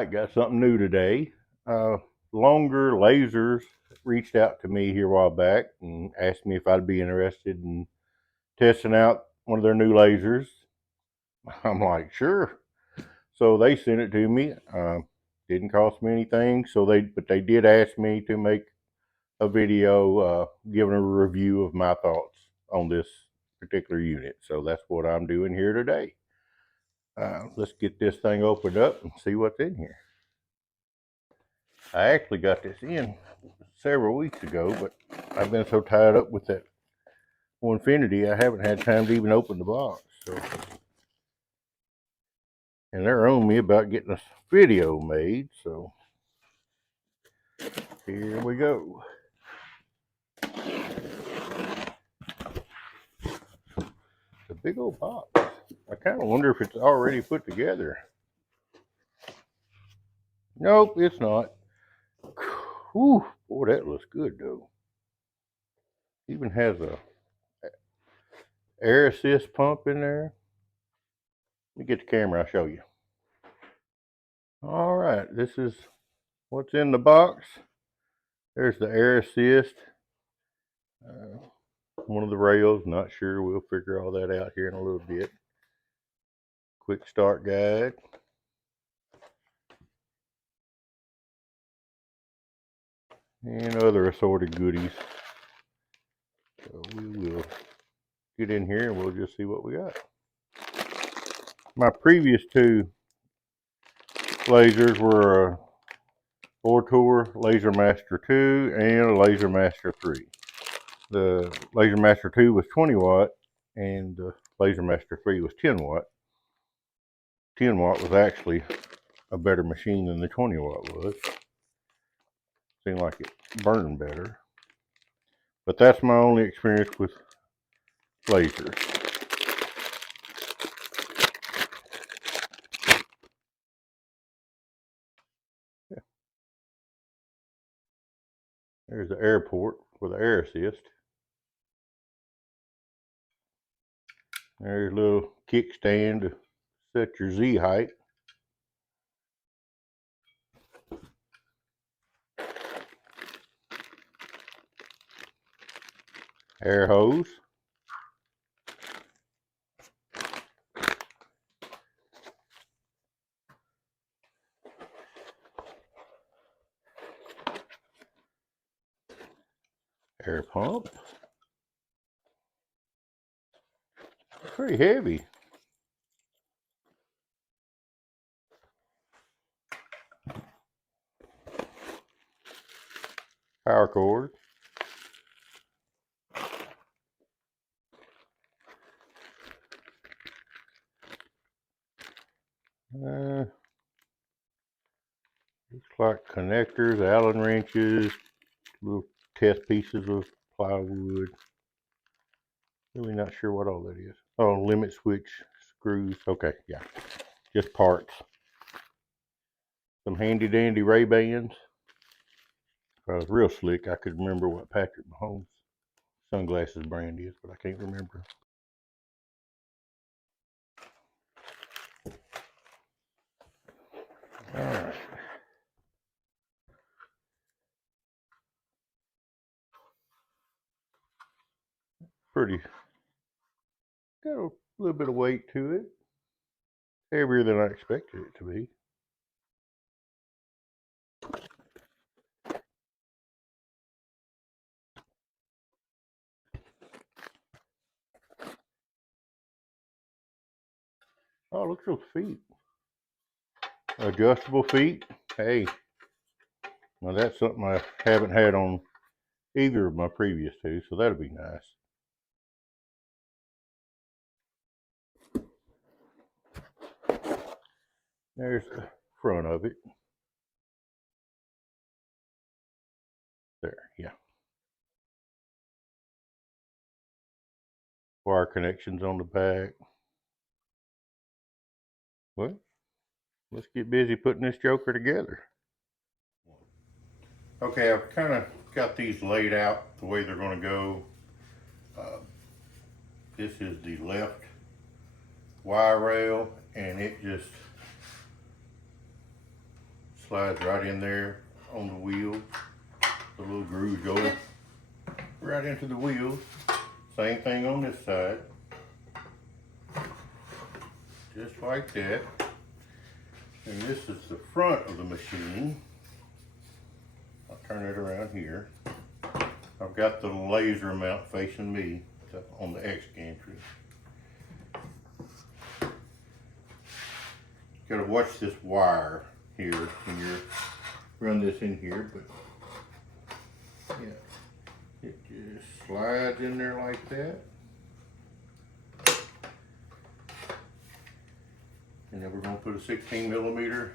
right, got something new today. Longer Lasers reached out to me here a while back and asked me if I'd be interested in testing out one of their new lasers. I'm like, sure. So they sent it to me. Didn't cost me anything. But they did ask me to make a video giving a review of my thoughts on this particular unit. So that's what I'm doing here today. Let's get this thing opened up and see what's in here. I actually got this in several weeks ago, but I've been so tied up with that Infinity, I haven't had time to even open the box. So, and they're on me about getting a video made. So here we go. It's a big old box. I kind of wonder if it's already put together. Nope, it's not. Whew, boy, that looks good though. Even has a air assist pump in there. Let me get the camera, I'll show you. All right, this is what's in the box. There's the air assist. One of the rails, not sure. We'll figure all that out here in a little bit. Quick start guide. And other assorted goodies. So we will get in here and we'll just see what we got. My previous two lasers were a Ortor Laser Master 2 and a Laser Master 3. The Laser Master 2 was 20 watt and the Laser Master 3 was 10 watt. 10 watt was actually a better machine than the 20 watt was. Seemed like it burned better. But that's my only experience with lasers. Yeah. There's the air port for the air assist. There's a little kickstand to set your Z height. Air hose. Air pump. Pretty heavy. Power cord. Looks like connectors, Allen wrenches, little test pieces of plywood. Really not sure what all that is. Oh, limit switch screws. Okay, yeah, just parts. Some handy dandy Ray-Bans. If I was real slick, I could remember what Patrick Mahomes' sunglasses brand is, but I can't remember. All right. Pretty, got a little bit of weight to it. Heavier than I expected it to be. Oh, look at those feet. Adjustable feet. Hey, now that's something I haven't had on either of my previous two, so that'll be nice. There's the front of it. There, yeah. Wire connections on the back. Well, let's get busy putting this joker together. Okay, I've kind of got these laid out the way they're going to go. This is the left wire rail, and it just slides right in there on the wheel. The little grooves go right into the wheels. Same thing on this side. Just like that. And this is the front of the machine. I'll turn it around here. I've got the laser mount facing me on the X gantry. Gotta watch this wire here when you run this in here, but yeah, it just slides in there like that. And then we're gonna put a 16mm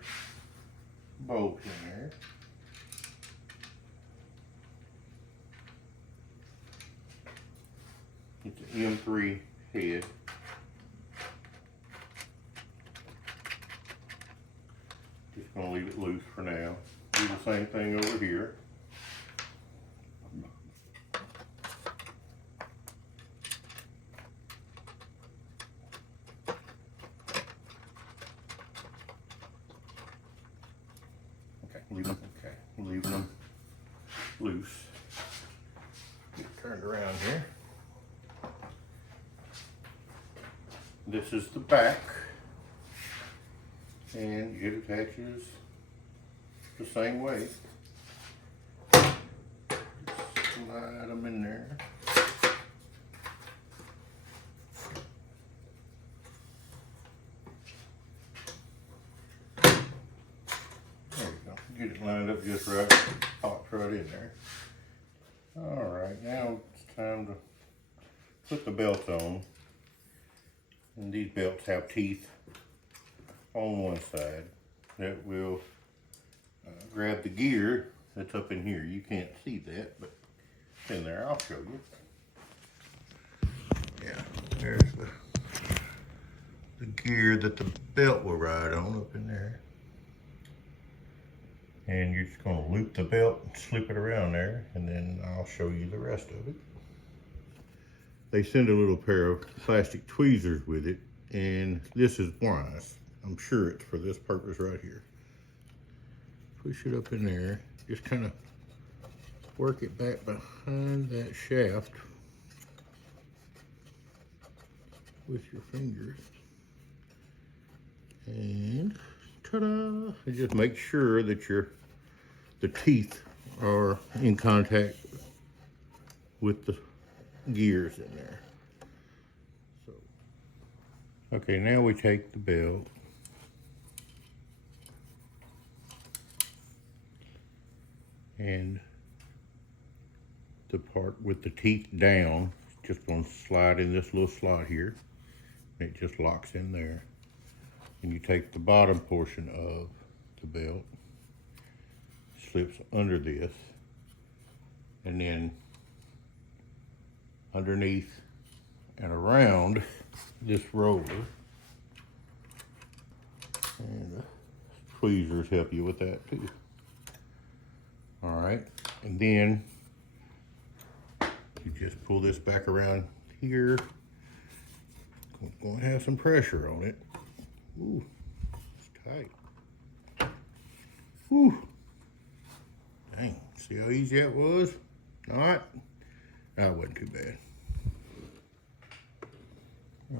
bolt in there. It's an M3 head. Just gonna leave it loose for now. Do the same thing over here. Leaving them loose. Get it turned around here. This is the back, and it attaches the same way. Just slide them in there. There we go. Get it lined up just right. Pops right in there. All right, now it's time to put the belt on. And these belts have teeth on one side that will grab the gear that's up in here. You can't see that, but it's in there. I'll show you. Yeah, there's the gear that the belt will ride on up in there. And you're just going to loop the belt and slip it around there, and then I'll show you the rest of it. They send a little pair of plastic tweezers with it, and this is wise. I'm sure it's for this purpose right here. Push it up in there, just kind of work it back behind that shaft with your fingers. And ta-da! And just make sure that the teeth are in contact with the gears in there. So, okay, now we take the belt and the part with the teeth down, just going to slide in this little slot here. And it just locks in there. And you take the bottom portion of the belt, slips under this, and then underneath and around this roller. And the tweezers help you with that too. All right, and then you just pull this back around here. Going to have some pressure on it. Ooh, it's tight. Whew. Dang, see how easy that was? Not? That wasn't too bad.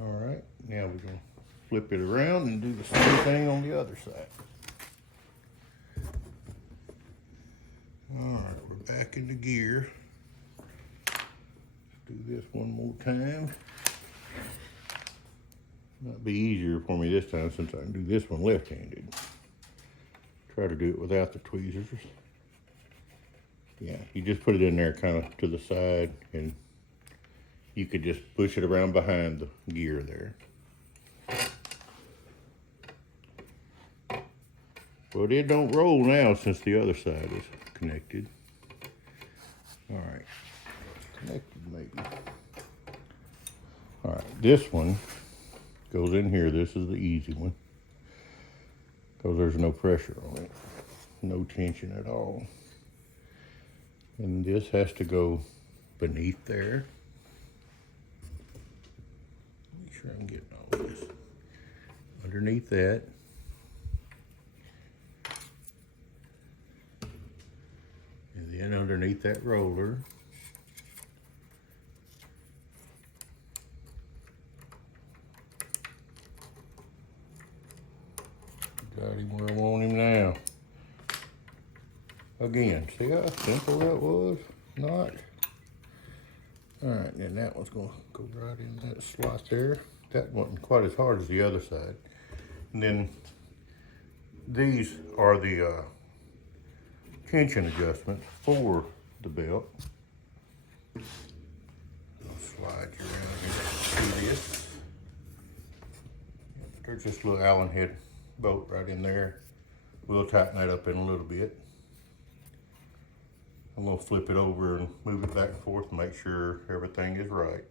All right, now we're going to flip it around and do the same thing on the other side. All right, we're back into gear. Let's do this one more time. Might be easier for me this time since I can do this one left-handed. Try to do it without the tweezers. Yeah, you just put it in there kind of to the side, and you could just push it around behind the gear there. Well, it don't roll now since the other side is connected. All right, connected maybe. All right, this one goes in here. This is the easy one because there's no pressure on it, no tension at all. And this has to go beneath there. Make sure I'm getting all this. Underneath that. underneath that roller. Got him where I want him now. Again, see how simple that was? Not. Alright, then that one's going to go right in that slot there. That wasn't quite as hard as the other side. And then these are the tension adjustments for the belt. I'll slide you around here to see this. There's just a little Allen head bolt right in there. We'll tighten that up in a little bit. I'm going to flip it over and move it back and forth to make sure everything is right.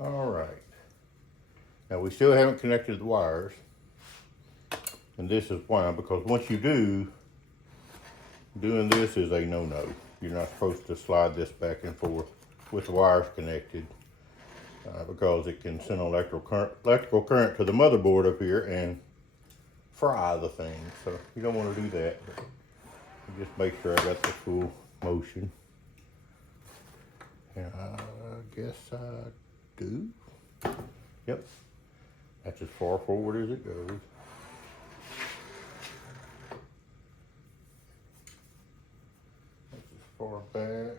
All right. Now we still haven't connected the wires. And this is why, because once you do, doing this is a no-no. You're not supposed to slide this back and forth with the wires connected because it can send electrical current to the motherboard up here and fry the thing. So you don't want to do that. But just make sure I got the full motion. And I guess I do. Yep. That's as far forward as it goes. That's as far back.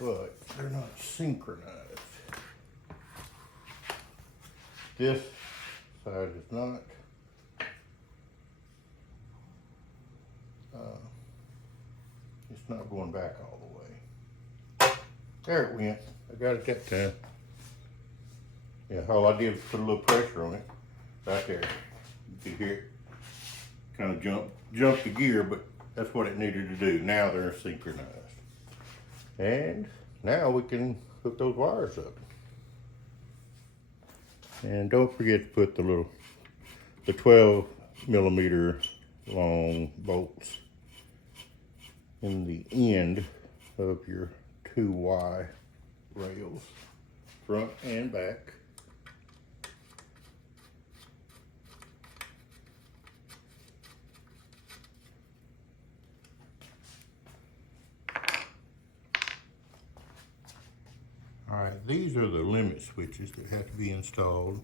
But they're not synchronized. This side is not. It's not going back all the way. There it went. I got it that time. Yeah, all I did was put a little pressure on it. Right there. You can hear it kind of jump the gear, but that's what it needed to do. Now they're synchronized. And now we can hook those wires up. And don't forget to put the 12 millimeter long bolts in the end of your 2Y rails, front and back. All right, these are the limit switches that have to be installed.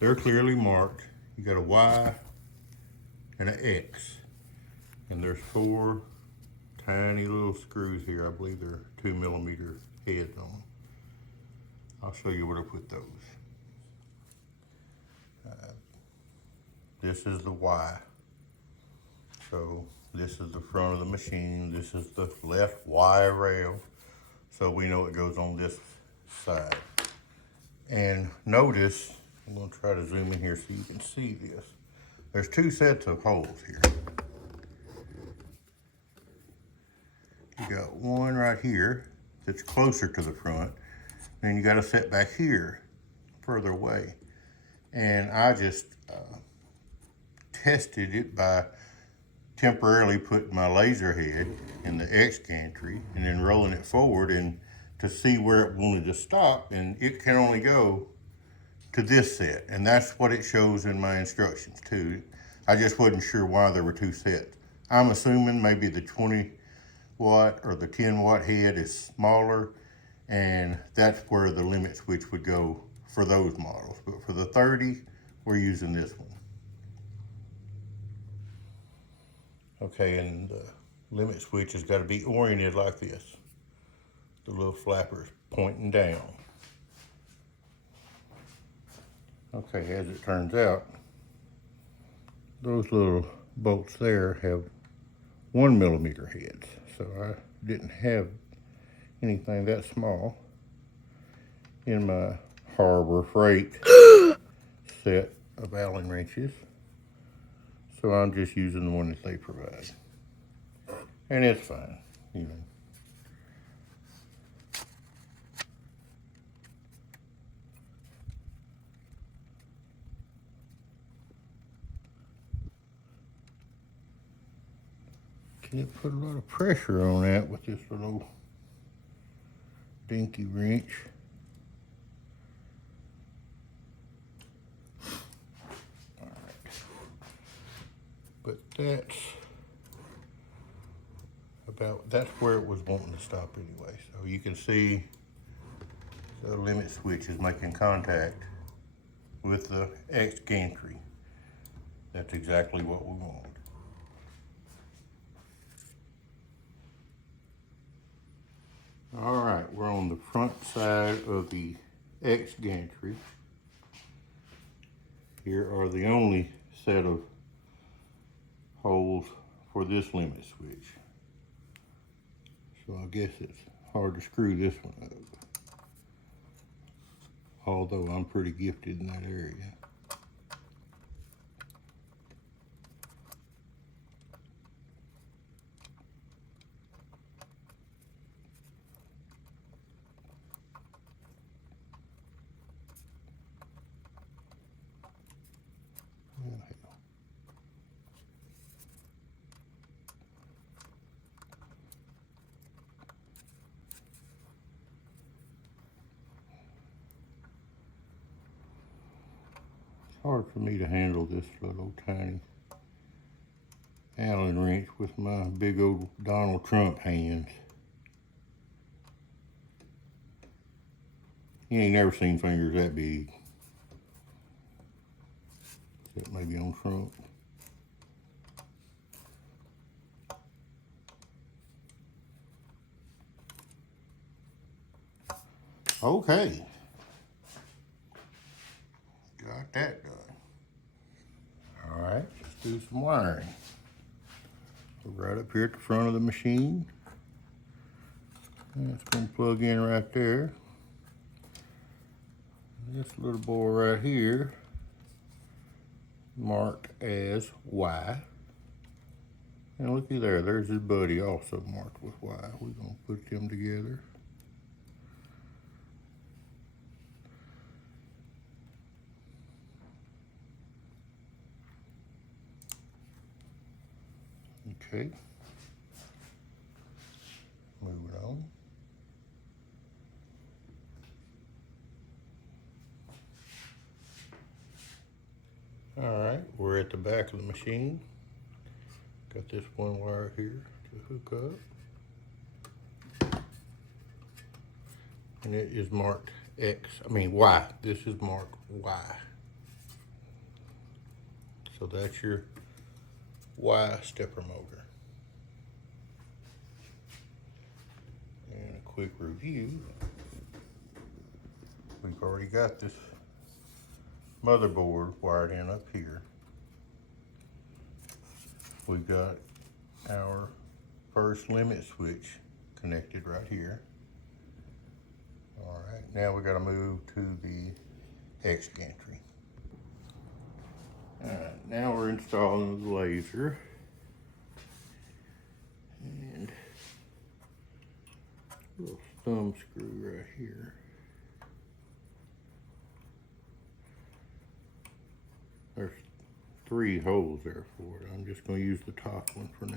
They're clearly marked. You got a Y and an X, and there's 4 tiny little screws here. I believe they're 2 millimeter heads on them. I'll show you where to put those. This is the Y. So this is the front of the machine. This is the left Y rail. So we know it goes on this side. And notice, I'm going to try to zoom in here so you can see this. There's 2 sets of holes here. You got one right here that's closer to the front. Then you got a set back here further away. And I just tested it by temporarily putting my laser head in the X gantry and then rolling it forward and to see where it wanted to stop, and it can only go to this set, and that's what it shows in my instructions too. I just wasn't sure why there were 2 sets. I'm assuming maybe the 20 watt or the 10 watt head is smaller, and that's where the limit switch would go for those models. But for the 30, we're using this one. Okay, and the limit switch has got to be oriented like this. The little flappers pointing down. Okay, as it turns out, those little bolts there have 1 millimeter heads. So I didn't have anything that small in my Harbor Freight set of Allen wrenches. So I'm just using the one that they provide. And it's fine, you know. Can't put a lot of pressure on that with this little dinky wrench. But that's where it was wanting to stop anyway. So you can see the limit switch is making contact with the X gantry. That's exactly what we want. All right, we're on the front side of the X gantry. Here are the only set of holes for this limit switch. So I guess it's hard to screw this one up. Although I'm pretty gifted in that area. It's hard for me to handle this little tiny Allen wrench with my big old Donald Trump hands. You ain't never seen fingers that big. Except maybe on Trump. Okay. Got that done. All right, let's do some wiring. We're right up here at the front of the machine. And it's going to plug in right there. This little boy right here, marked as Y. And looky there, there's his buddy also marked with Y. We're going to put them together. Okay. Moving on. All right, we're at the back of the machine. Got this one wire here to hook up. And it is marked Y. This is marked Y. So that's your Y stepper motor. And a quick review. We've already got this motherboard wired in up here. We've got our first limit switch connected right here. All right, now we got to move to the X gantry. All right, now we're installing the laser. And a little thumb screw right here. There's 3 holes there for it. I'm just going to use the top one for now.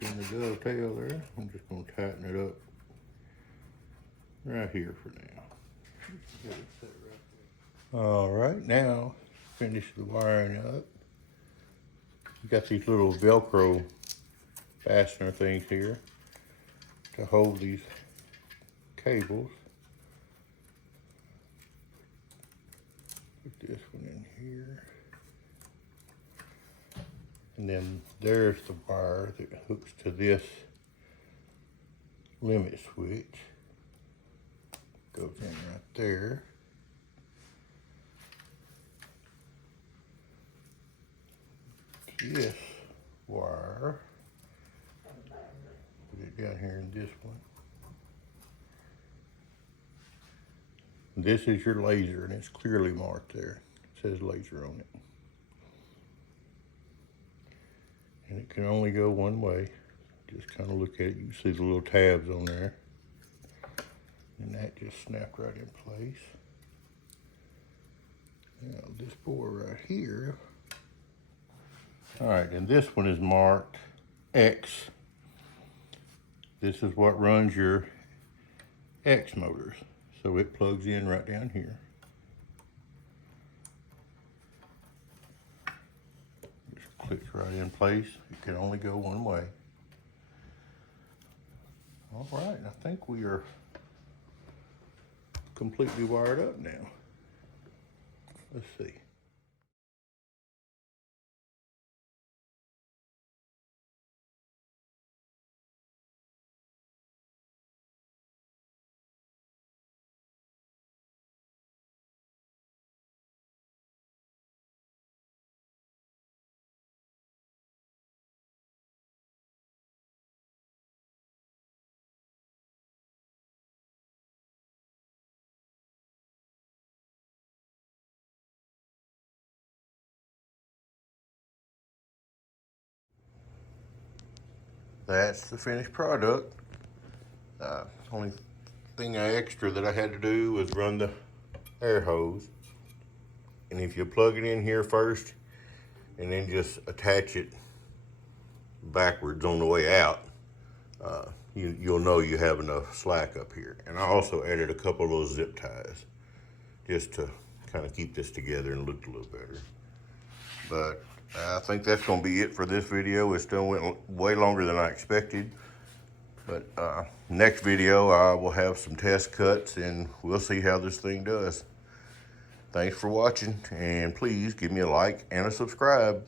Doing the dovetail there. I'm just going to tighten it up right here for now. All right, now finish the wiring up. You got these little Velcro fastener things here to hold these cables. Put this one in here. And then there's the wire that hooks to this limit switch. Goes in right there. This wire, put it down here in this one. This is your laser, and it's clearly marked there. It says laser on it. And it can only go one way. Just kind of look at it, you can see the little tabs on there. And that just snapped right in place. Now this board right here. All right, and this one is marked X. This is what runs your X motors. So it plugs in right down here. Just clicks right in place. It can only go one way. All right, I think we are completely wired up now. Let's see. That's the finished product. Only thing extra that I had to do was run the air hose. And if you plug it in here first and then just attach it backwards on the way out, you'll know you have enough slack up here. And I also added a couple of those zip ties just to kind of keep this together and look a little better. But I think that's going to be it for this video. It still went way longer than I expected. But next video, I will have some test cuts and we'll see how this thing does. Thanks for watching, and please give me a like and a subscribe.